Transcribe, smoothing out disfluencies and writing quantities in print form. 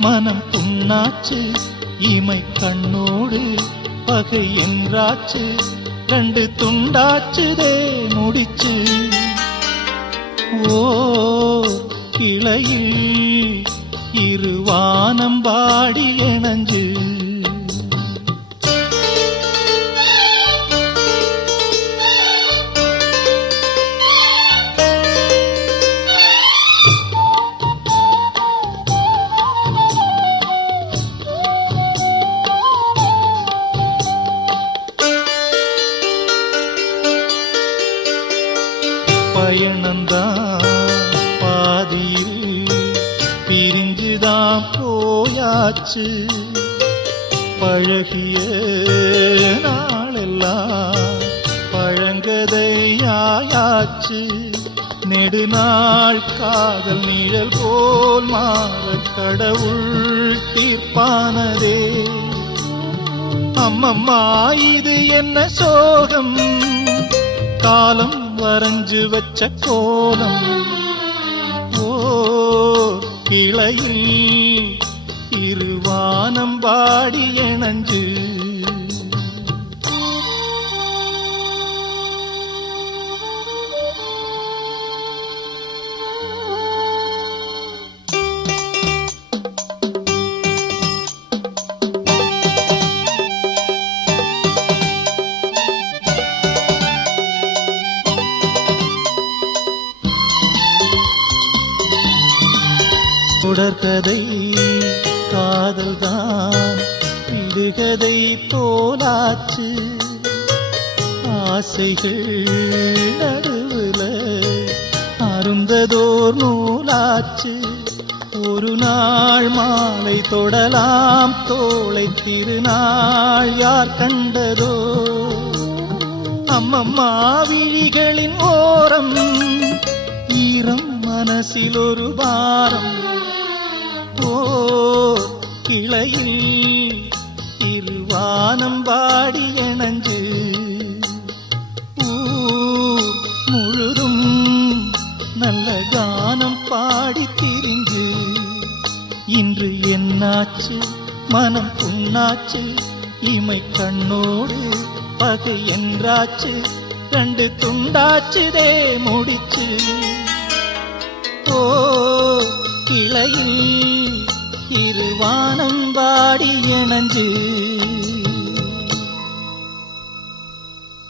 மனம் புண்ணாச்சு இமை கண்ணோடு பகை என்றாச்சு ரெண்டு துண்டாச்சுதே முடிச்சு ஓ கிளையில் இருவானம் பாடி இணைஞ்சு பயணந்தான் பாதியில் பிரிஞ்சுதான் போயாச்சு பழகிய நாளெல்லாம் பழங்கதையாயாச்சு நெடுநாள் காதல் நிழல் போல் மாற கடவுள் தீர்ப்பானதே அம்மம்மா இது என்ன சோகம் காலம் வரைஞ்சு வச்ச கோலம் ஓ கிளையில் இருவானம் பாடி இணைஞ்சு தொடர்கதை காதல்தான் விடுகதை போலாச்சு ஆசைகள் நடுவுல அருந்ததோர் நூலாச்சு ஒரு நாள் மாலை தொடலாம் தோளை திருநாள் யார் கண்டதோ அம்மம்மா விழிகளின் ஓரம் ஈரம் மனசில் ஒரு பாரம் ஓ கிளையில் இருவானம் பாடி இணைஞ்சு ஊர் முழுதும் நல்ல கானம் பாடி திரிஞ்சு இன்று என்னாச்சு மனம் புண்ணாச்சு இமை கண்ணோடு பகை என்றாச்சு ரெண்டு துண்டாச்சுதே முடிச்சு ஓ கிளையில் இருவானம் பாடி இணைஞ்சு